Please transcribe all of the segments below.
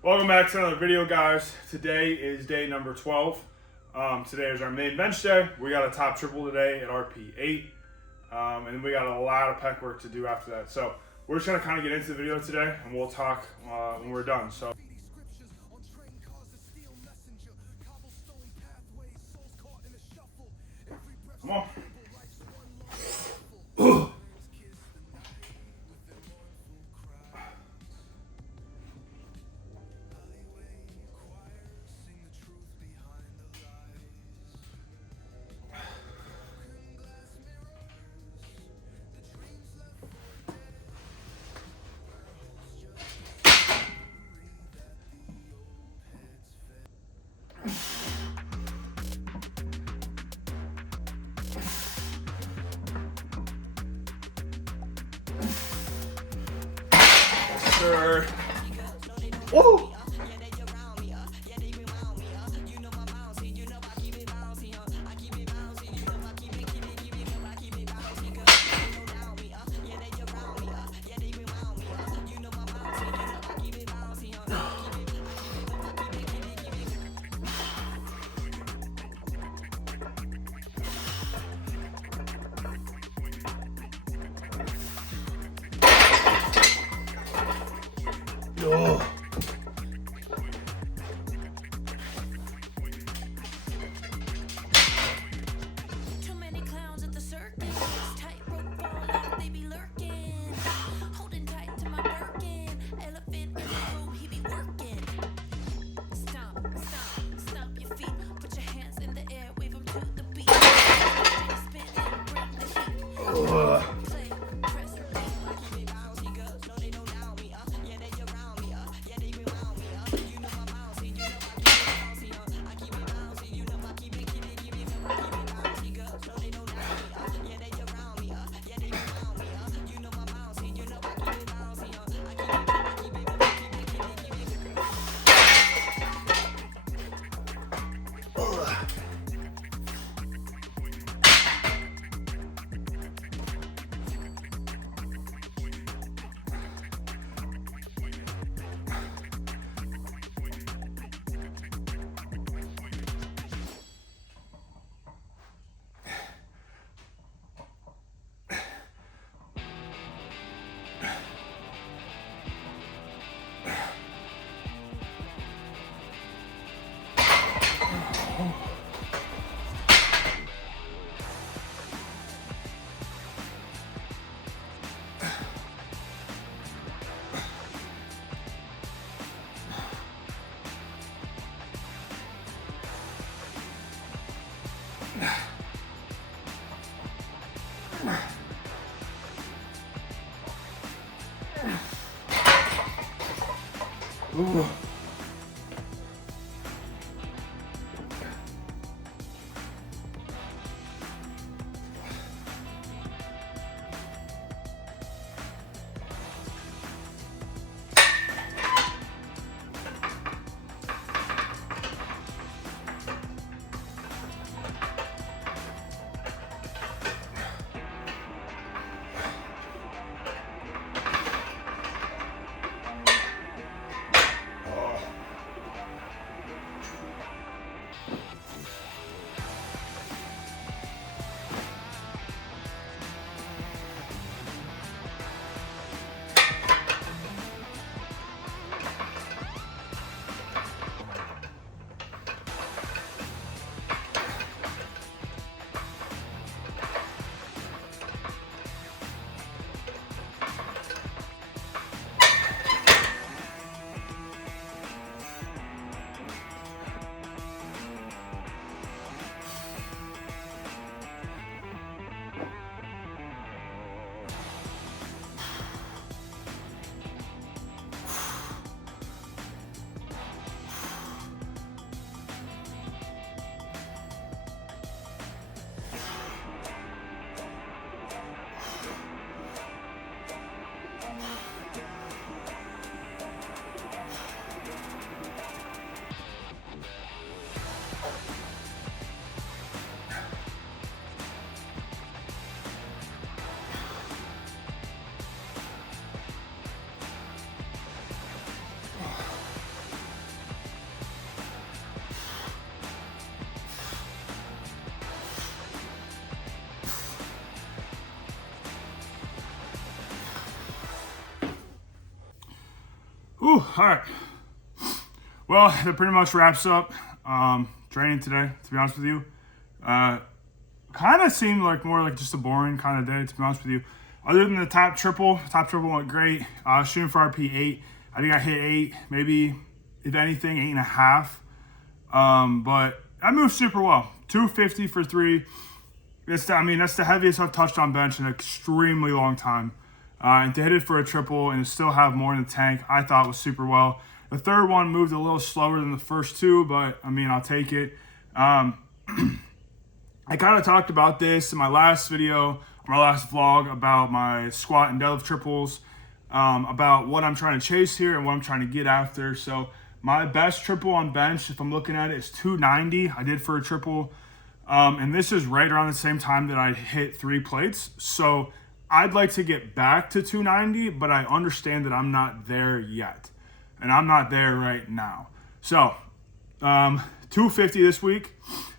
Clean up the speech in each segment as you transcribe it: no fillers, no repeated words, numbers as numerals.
Welcome back to another video, guys. Today is day number 12. Today is our main bench day. We got a top triple today at RP8. And we got a lot of pec work to do after that. So we're just going to kind of get into the video today, and we'll talk when we're done. So. Come on. Sure. Woo! Oh. Too many clowns at the circus. Tightrope fall out, they be lurking. Holding tight to my Birkin. Elephant in the room, he be working. Stomp, stomp, stomp your feet. Put your hands in the air, wave them to the beat. Spin and bring the heat. Play, press, repeat. Keep it bouncy, girls know they don't know me. Yeah, they around me. Yeah, they be around me. You know I'm bouncy, you know I keep it bouncy. I keep it bouncy, you know I keep it bouncy, girls know they don't know me. Yeah, they around me. Yeah, they be around me. You know I'm bouncy, you know I keep it bouncy. I keep it. Ooh. Whew, all right. Well, that pretty much wraps up training today, to be honest with you. Kind of seemed like more like just a boring kind of day, to be honest with you. Other than the top triple went great. Shooting for RP 8. I think I hit 8, maybe, if anything, 8.5. But I moved super well. 250 for 3. That's the heaviest I've touched on bench in an extremely long time. And to hit it for a triple and to still have more in the tank, I thought was super well. The third one moved a little slower than the first two, but I'll take it. I kind of talked about this in my last video, my last vlog, about my squat and deadlift triples, about what I'm trying to chase here and what I'm trying to get after. So my best triple on bench, if I'm looking at it, is 290. I did for a triple. And this is right around the same time that I hit 3 plates. So I'd like to get back to 290, but I understand that I'm not there yet. And I'm not there right now. So 250 this week.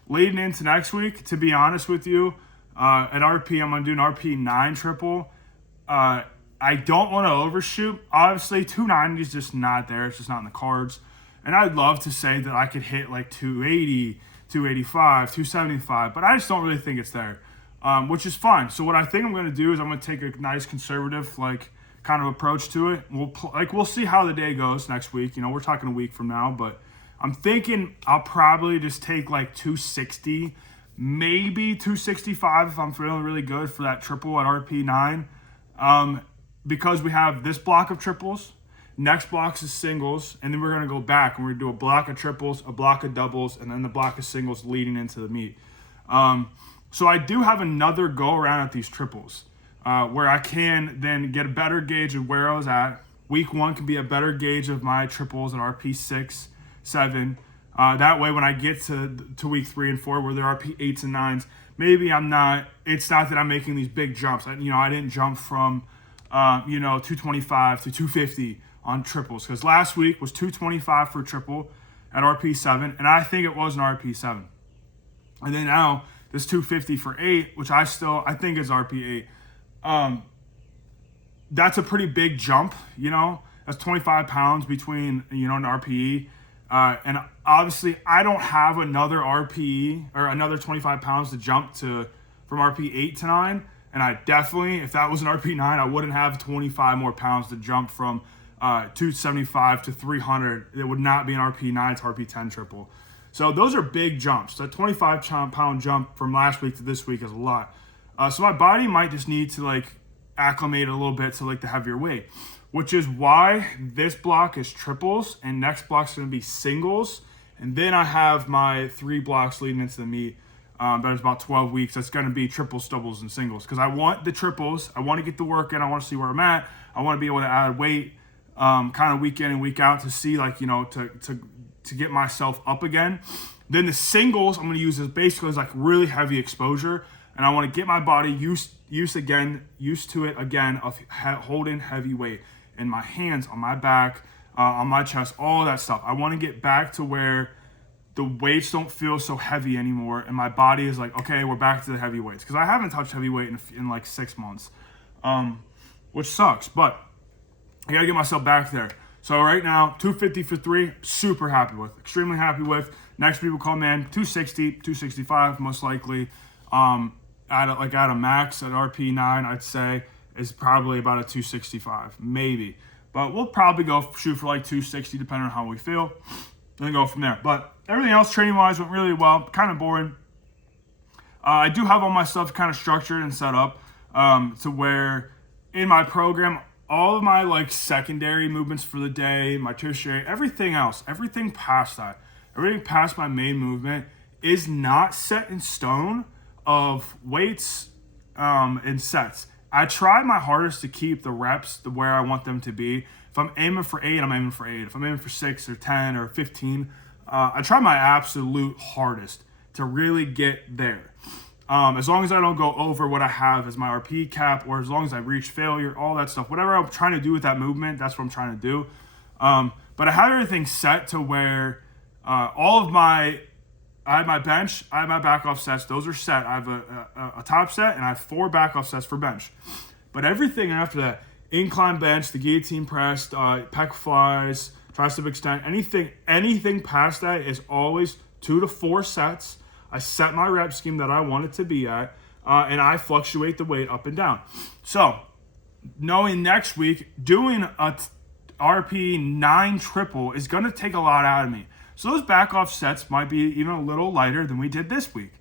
Leading into next week, to be honest with you, at RP, I'm going to do an RP 9 triple. I don't want to overshoot. Obviously, 290 is just not there. It's just not in the cards. And I'd love to say that I could hit like 280, 285, 275, but I just don't really think it's there, which is fine. So what I think I'm going to do is I'm going to take a nice conservative, kind of approach to it. We'll see how the day goes next week. We're talking a week from now, but I'm thinking I'll probably just take like 260, maybe 265 if I'm feeling really good for that triple at RP 9. Because we have this block of triples, next block is singles, and then we're going to go back and we're going to do a block of triples, a block of doubles, and then the block of singles leading into the meet. So I do have another go around at these triples where I can then get a better gauge of where I was at. Week 1 can be a better gauge of my triples at RP 6, 7. That way when I get to week 3 and 4 where there are RP 8s and 9s, maybe it's not that I'm making these big jumps. I didn't jump from 225 to 250 on triples, because last week was 225 for a triple at RP 7, and I think it was an RP 7. And then now this 250 for 8, which I think is RP 8. That's a pretty big jump, That's 25 pounds between, an RPE. And obviously I don't have another RPE or another 25 pounds to jump from RP 8 to 9. And I definitely, if that was an RP 9, I wouldn't have 25 more pounds to jump from 275 to 300. It would not be an RP 9 to RP 10 triple. So those are big jumps. That 25 pound jump from last week to this week is a lot. So my body might just need to acclimate a little bit to the heavier weight, which is why this block is triples and next block's going to be singles. And then I have my 3 blocks leading into the meet. That is about 12 weeks. That's going to be triples, doubles, and singles. Because I want the triples. I want to get the work in. I want to see where I'm at. I want to be able to add weight kind of week in and week out to see, to get myself up again. Then the singles I'm going to use as basically as really heavy exposure. And I want to get my body used to it again of holding heavy weight in my hands, on my back, on my chest, all of that stuff. I want to get back to where the weights don't feel so heavy anymore, and my body is okay, we're back to the heavy weights. Because I haven't touched heavy weight in 6 months, which sucks, but I got to get myself back there. So right now, 250 for 3, super happy with, extremely happy with. Next week we'll come in 260, 265 most likely. At a max at RP 9, I'd say is probably about a 265, maybe. But we'll probably shoot for 260 depending on how we feel, and then go from there. But everything else training-wise went really well, kind of boring. I do have all my stuff kind of structured and set up to where in my program, all of my secondary movements for the day, my tertiary, everything else, everything past that, everything past my main movement is not set in stone of weights and sets. I try my hardest to keep the reps where I want them to be. If I'm aiming for 8, I'm aiming for 8. If I'm aiming for 6 or 10 or 15, I try my absolute hardest to really get there. As long as I don't go over what I have as my RP cap, or as long as I reach failure, all that stuff, whatever I'm trying to do with that movement, that's what I'm trying to do. But I have everything set to where I have my bench, I have my back off sets. Those are set. I have a top set, and I have 4 back off sets for bench. But everything after that incline bench, the guillotine press, pec flies, tricep extend, anything past that is always 2 to 4 sets. I set my rep scheme that I want it to be at, and I fluctuate the weight up and down. So, knowing next week, doing a RP 9 triple is going to take a lot out of me. So those back off sets might be even a little lighter than we did this week.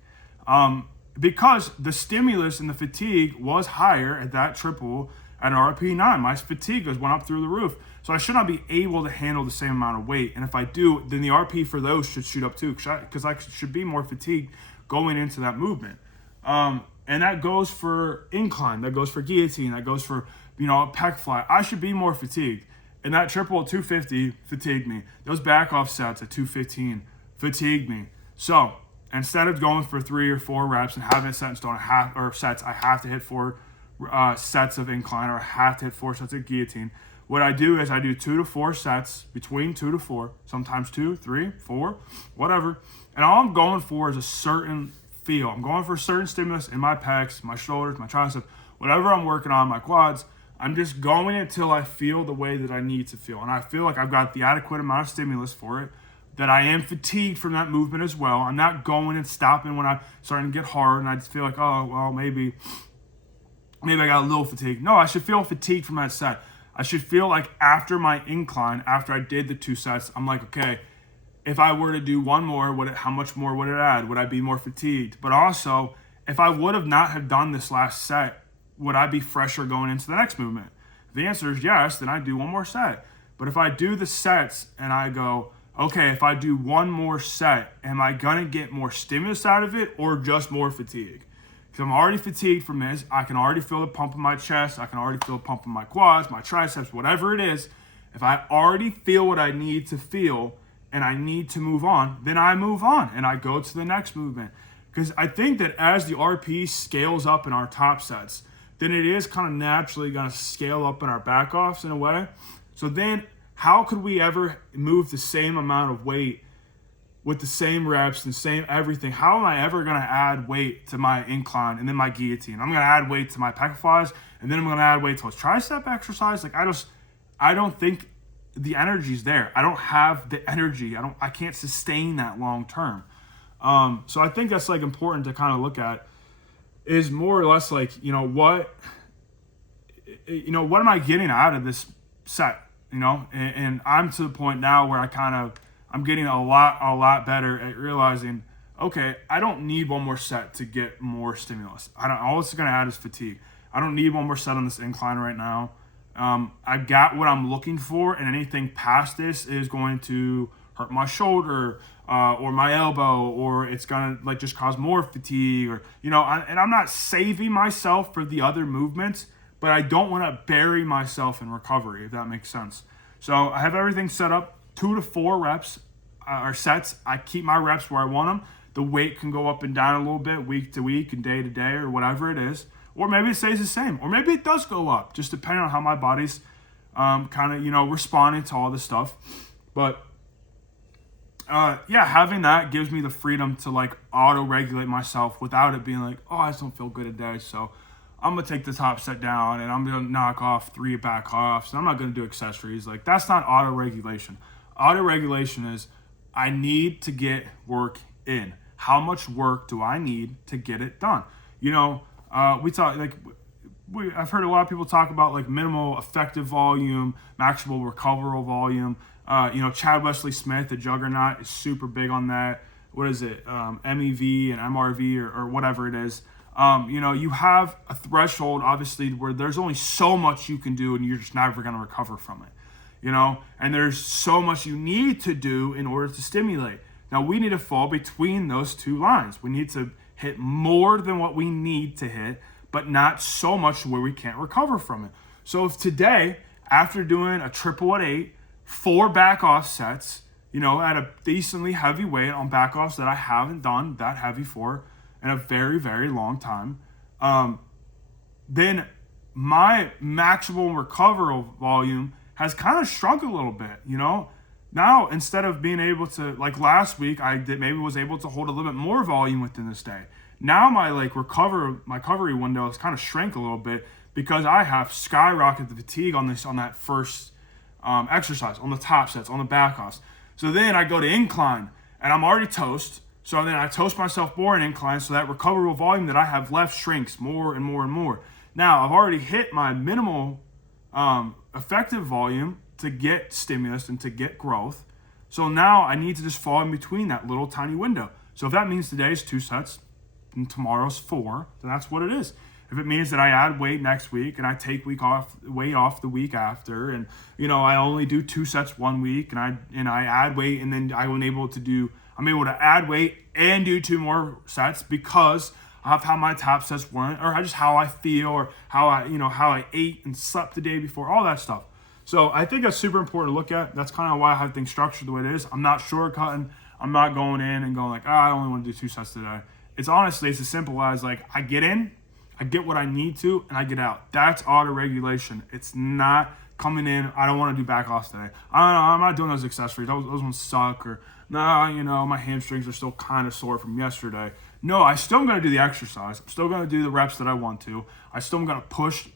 Because the stimulus and the fatigue was higher at that triple at an RP 9. My fatigue went up through the roof. So I should not be able to handle the same amount of weight. And if I do, then the RP for those should shoot up too, because I should be more fatigued going into that movement. And that goes for incline, that goes for guillotine, that goes for, a pec fly. I should be more fatigued. And that triple at 250 fatigued me. Those back off sets at 215 fatigued me. So instead of going for 3 or 4 reps and having it set in stone, I have to hit 4 sets of incline, or I have to hit 4 sets of guillotine. What I do is I do 2 to 4 sets, between 2 to 4, sometimes 2, 3, 4, whatever. And all I'm going for is a certain feel. I'm going for a certain stimulus in my pecs, my shoulders, my triceps, whatever I'm working on, my quads. I'm just going until I feel the way that I need to feel. And I feel like I've got the adequate amount of stimulus for it, that I am fatigued from that movement as well. I'm not going and stopping when I'm starting to get hard and I just feel like, oh, well, maybe I got a little fatigue. No, I should feel fatigued from that set. I should feel like after my incline, after I did the 2 sets, I'm like, okay, if I were to do one more, how much more would it add? Would I be more fatigued? But also, if I would have not have done this last set, would I be fresher going into the next movement? If the answer is yes, then I do one more set. But if I do the sets and I go, okay, if I do one more set, am I going to get more stimulus out of it or just more fatigue? Because I'm already fatigued from this. I can already feel the pump in my chest. I can already feel the pump in my quads, my triceps, whatever it is. If I already feel what I need to feel and I need to move on, then I move on and I go to the next movement. Because I think that as the RP scales up in our top sets, then it is kind of naturally going to scale up in our back offs in a way. So then how could we ever move the same amount of weight with the same reps and same everything? How am I ever going to add weight to my incline and then my guillotine? I'm going to add weight to my pec flies and then I'm going to add weight to a tricep exercise. Like I don't think the energy's there. I don't have the energy. I can't sustain that long term. So I think that's like important to kind of look at, is more or less like, what am I getting out of this set? And I'm to the point now where I'm getting a lot better at realizing, okay, I don't need one more set to get more stimulus. All it's going to add is fatigue. I don't need one more set on this incline right now. I got what I'm looking for, and anything past this is going to hurt my shoulder or my elbow, or it's gonna just cause more fatigue, or and I'm not saving myself for the other movements, but I don't want to bury myself in recovery, if that makes sense. So I have everything set up, 2 to 4 reps or sets. I keep my reps where I want them. The weight can go up and down a little bit week to week and day to day, or whatever it is, or maybe it stays the same, or maybe it does go up, just depending on how my body's responding to all this stuff. But having that gives me the freedom to auto-regulate myself without it being like, oh, I just don't feel good today, so I'm going to take the top set down and I'm going to knock off 3 back offs and I'm not going to do accessories. That's not auto-regulation. Auto-regulation is, I need to get work in. How much work do I need to get it done? We talk I've heard a lot of people talk about minimal effective volume, maximal recoverable volume. Chad Wesley Smith, the Juggernaut, is super big on that. What is it? MEV and MRV or whatever it is. You have a threshold, obviously, where there's only so much you can do and you're just never going to recover from it. And there's so much you need to do in order to stimulate. Now, we need to fall between those 2 lines. We need to hit more than what we need to hit, but not so much where we can't recover from it. So if today, after doing a triple at 8, 4 back off sets, at a decently heavy weight on back offs that I haven't done that heavy for in a very, very long time, then my maximal recoverable volume has kind of shrunk a little bit, Now, instead of being able to, last week, was able to hold a little bit more volume within this day. Now my recovery window has kind of shrank a little bit because I have skyrocketed the fatigue on that first exercise, on the top sets, on the back offs. So then I go to incline, and I'm already toast. So then I toast myself more in incline, so that recoverable volume that I have left shrinks more and more and more. Now, I've already hit my minimal effective volume to get stimulus and to get growth. So now I need to just fall in between that little tiny window. So if that means today's 2 sets and tomorrow's 4, then that's what it is. If it means that I add weight next week and I take weight off the week after, and I only do 2 sets 1 week, and I add weight, and then I'm able to add weight and do 2 more sets because of how my top sets went, or just how I feel, or how I ate and slept the day before, all that stuff. So I think that's super important to look at. That's kind of why I have things structured the way it is. I'm not shortcutting. I'm not going in and going like, I only want to do 2 sets today. It's honestly, it's as simple as like, I get in, I get what I need to, and I get out. That's auto-regulation. It's not coming in, I don't want to do back offs today. I'm not doing those accessories. Those ones suck. Or, my hamstrings are still kind of sore from yesterday. No, I still am going to do the exercise. I'm still going to do the reps that I want to. I still am going to push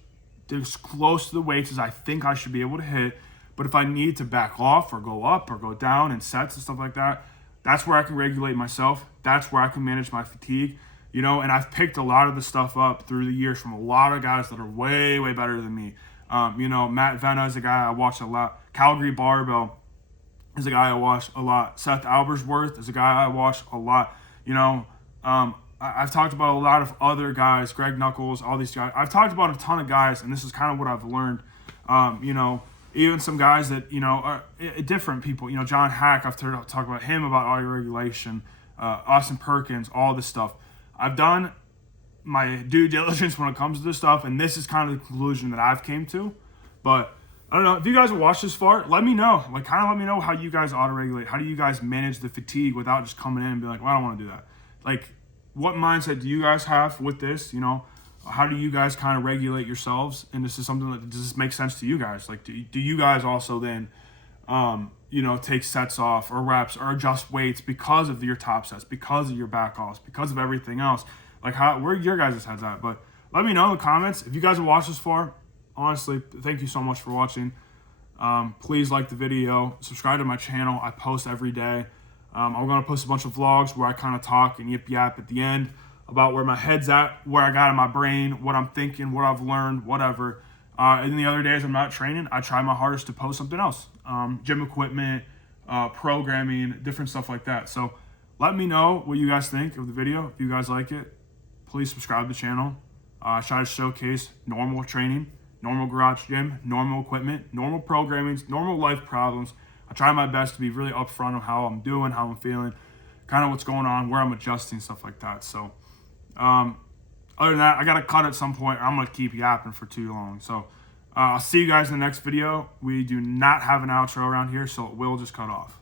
as close to the weights as I think I should be able to hit. But if I need to back off or go up or go down in sets and stuff like that, that's where I can regulate myself. That's where I can manage my fatigue. And I've picked a lot of the stuff up through the years from a lot of guys that are way, way better than me. Matt Venna is a guy I watch a lot. Calgary Barbell is a guy I watch a lot. Seth Albersworth is a guy I watch a lot. I've talked about a lot of other guys, Greg Knuckles, all these guys. I've talked about a ton of guys, and this is kind of what I've learned. Even some guys that, are different people. John Hack, I've talked about him about audio regulation, Austin Perkins, all this stuff. I've done my due diligence when it comes to this stuff, and this is kind of the conclusion that I've came to. But I don't know, if you guys have watched this far, let me know. Let me know how you guys auto-regulate. How do you guys manage the fatigue without just coming in and being like, well, I don't want to do that. Like, what mindset do you guys have with this? How do you guys kind of regulate yourselves? And this is something that, does this make sense to you guys? Like, do you guys also then, take sets off or reps or adjust weights because of your top sets, because of your back offs, because of everything else? Like, where your guys' heads at? But let me know in the comments. If you guys have watched this far, honestly, thank you so much for watching. Please like the video, subscribe to my channel. I post every day. I'm going to post a bunch of vlogs where I kind of talk and yap at the end about where my head's at, where I got in my brain, what I'm thinking, what I've learned, whatever. And the other days I'm not training, I try my hardest to post something else. Gym equipment, programming, different stuff like that. So let me know what you guys think of the video. If you guys like it, please subscribe to the channel. I try to showcase normal training, normal garage gym, normal equipment, normal programming, normal life problems. I try my best to be really upfront of how I'm doing, how I'm feeling, kind of what's going on, where I'm adjusting, stuff like that. So other than that, I got to cut at some point. I'm going to keep yapping for too long. So I'll see you guys in the next video. We do not have an outro around here, so it will just cut off.